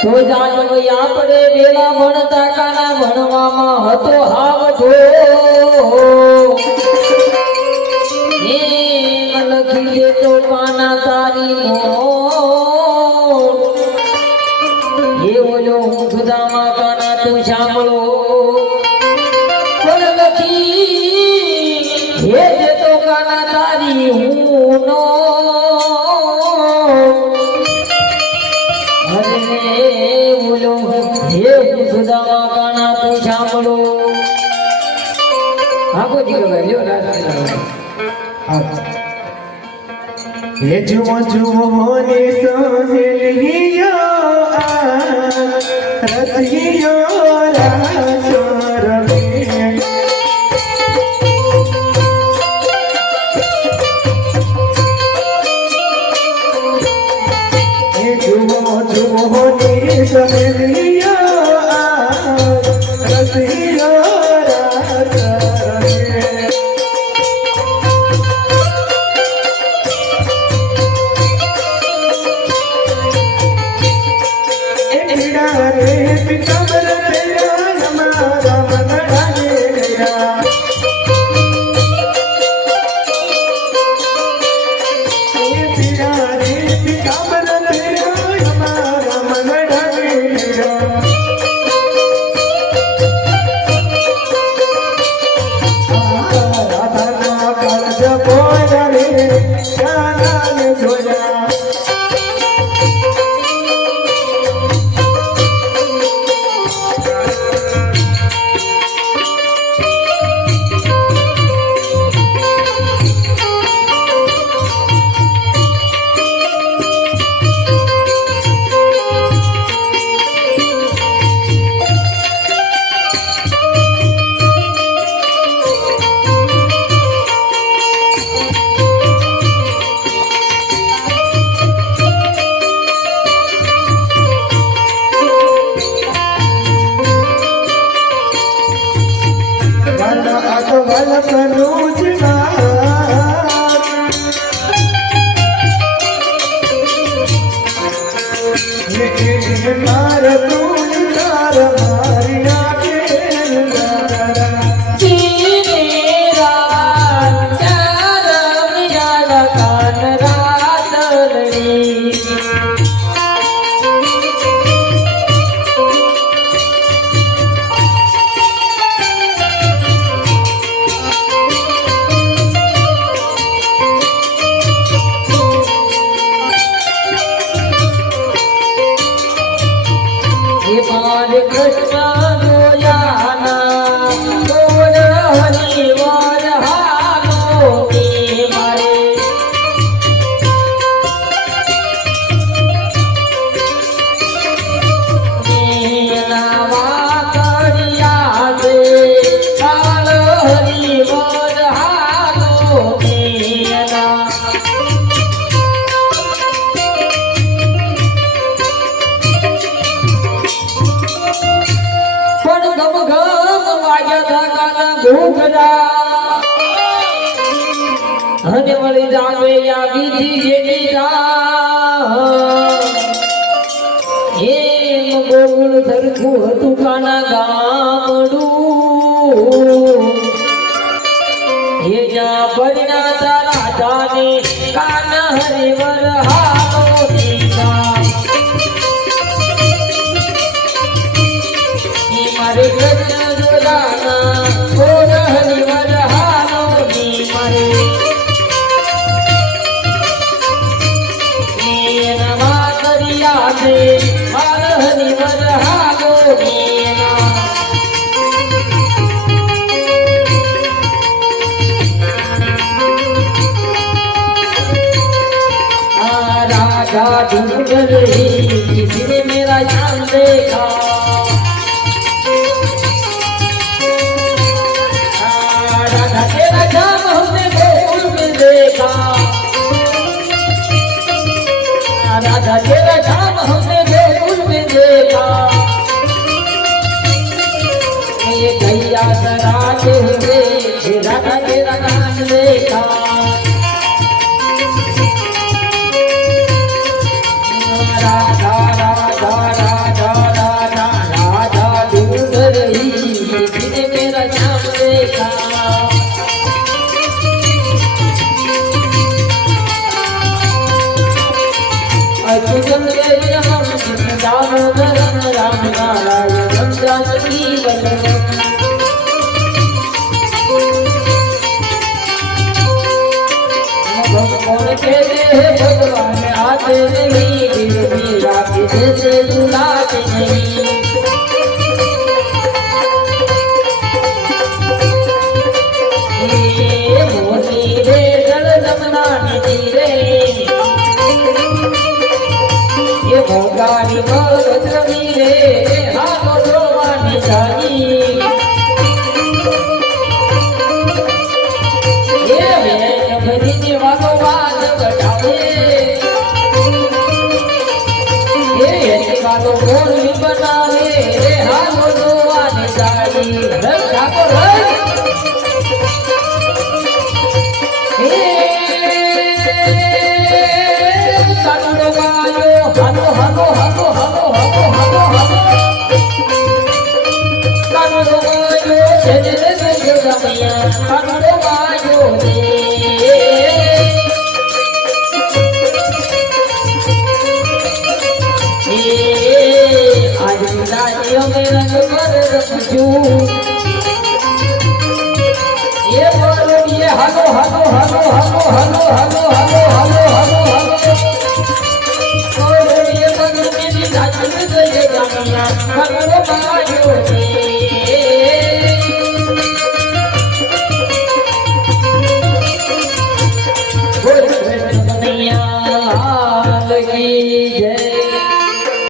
તો જાનવી આપણે વેલા ભણતા કાના ભણવામાં હતો હાવઠો એ લખી દે તો કાના તારી મોં એ ઓલો ઊંઘદામાં કાના તું સાંભળો પણ લખી હે દે તો કાના તારી હું નો સુદામા કાના તું સાંભળો આખો દીકરો લ્યો હે જુઓ જુઓ ને સહેલિયો રસિયો રાસર હે જુઓ જુઓ ને સહેલિયો હને વળી જાવે યા બીજી જેની એમ ગોકુળ સરખું હતું કાના ગામડું હે જ્યાં પરિણા તારા જાને કાના હરિવર હાલો દીધા મારે કૃષ્ણ જોડાના ઓર હરિવર હાલો દી મારે राजा ढूंढ रही किसी ने मेरा जान देखा राधा तेरा जाम हमने गोकुल में देखा राधा तेरा जाम हमने गोकुल में देखा ये गैया सराते हुए राधा तेरा नाम देखा લાગે નહીં દિલની રાખી દેશે તું લાગે નહીં એ મોતી રે જળ જમનાની તીરે એ મોગાની વજ્રવી રે હાથો જોવાની જાની એ વેણ ભરીને વાતો વાત વટાવે એ એની વાતો બોલવી બનાવે હાથો જોવાની જાની ઠાકોર લગી